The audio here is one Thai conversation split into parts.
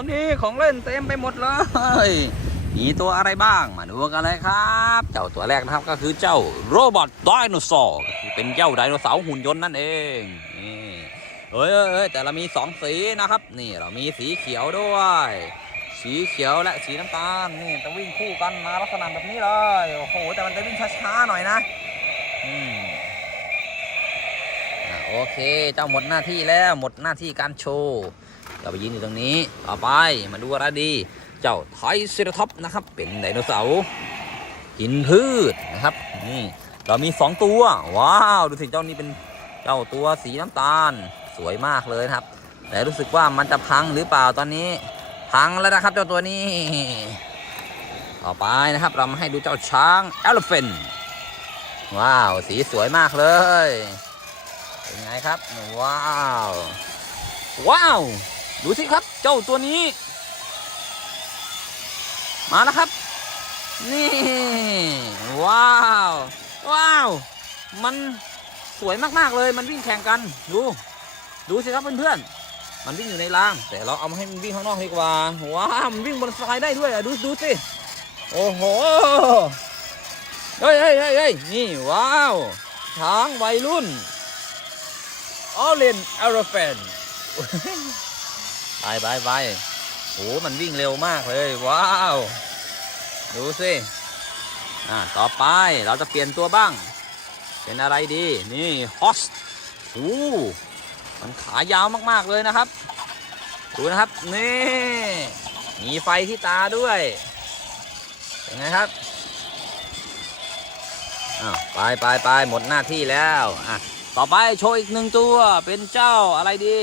อนนี้ของเล่นเต็มไปหมดเลย มีตัวอะไรบ้างมาดูกันเลยครับ เจ้าตัวแรกนะครับก็คือเจ้าโรบอทไดโนเสาร์เป็นเจ้าไดโนเสาร์หุ่นยนต์นั่นเองนี่เฮ้ยเอ้ยเอ้ยแต่เรามีสองสีนะครับ นี่เรามีสีเขียวด้วย สีเขียวและสีน้ำตาลนี่จะวิ่งคู่กันมาลักษณะแบบนี้เลยโอ้โหแต่มันจะวิ่งช้าๆหน่อยนะ อืมอะ โอเค เจ้าหมดหน้าที่แล้วหมดหน้าที่การโชว์เราไปยืนอยู่ตรงนี้ ต่อไปมาดูอะไรดี เจ้าไทรเซรท็อปนะครับ เป็นไดโนเสาร์กินพืชนะครับ นี่เรามีสองตัว ว้าว ดูสิเจ้านี้เป็นเจ้าตัวสีน้ำตาล สวยมากเลยครับ แต่รู้สึกว่ามันจะพังหรือเปล่าตอนนี้ พังแล้วนะครับเจ้าตัวนี้ ต่อไปนะครับเรามาให้ดูเจ้าช้างเอลเฟนว้าว สีสวยมากเลย เป็นไงครับ ว้าว ว้าว ดูสิครับ เจ้าตัวนี้ มาแล้วครับ นี่ ว้าว ว้าว มันสวยมากๆเลย มันวิ่งแข่งกัน ดู ดูสิครับเพื่อนๆ มันวิ่งอยู่ในราง แต่เราเอามาให้มันวิ่งข้างนอกดีกว่า ว้าว มันวิ่งบนทรายได้ด้วยอะดูดูสิ โอ้โหเฮ้ยเฮ้ยเฮ้ยเฮ้ยนี่ ว้าว ช้างวัยรุ่น ออเลนอารเฟนไปไปไปโอ้มันวิ่งเร็วมากเลย ว้าว ดูสิอ่าต่อไปเราจะเปลี่ยนตัวบ้าง เป็นอะไรดี นี่ฮอสโอ้มันขายาวมากๆเลยนะครับ ดูนะครับ นี่ มีไฟที่ตาด้วย เป็นไงครับอ้าวไปไปไปหมดหน้าที่แล้ว อะ ต่อไปโชว์อีกหนึ่งตัวเป็นเจ้าอะไรดี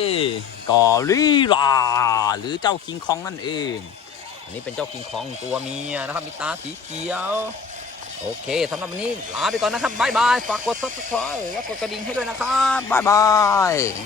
กอริลาหรือเจ้าคิงคองนั่นเอง อันนี้เป็นเจ้าคิงคองตัวเมียนะครับมีตาสีเขียว โอเคสำหรับวันนี้ลาไปก่อนนะครับบายบายฝากกด subscribe และกดกระดิ่งให้ด้วยนะครับบายบาย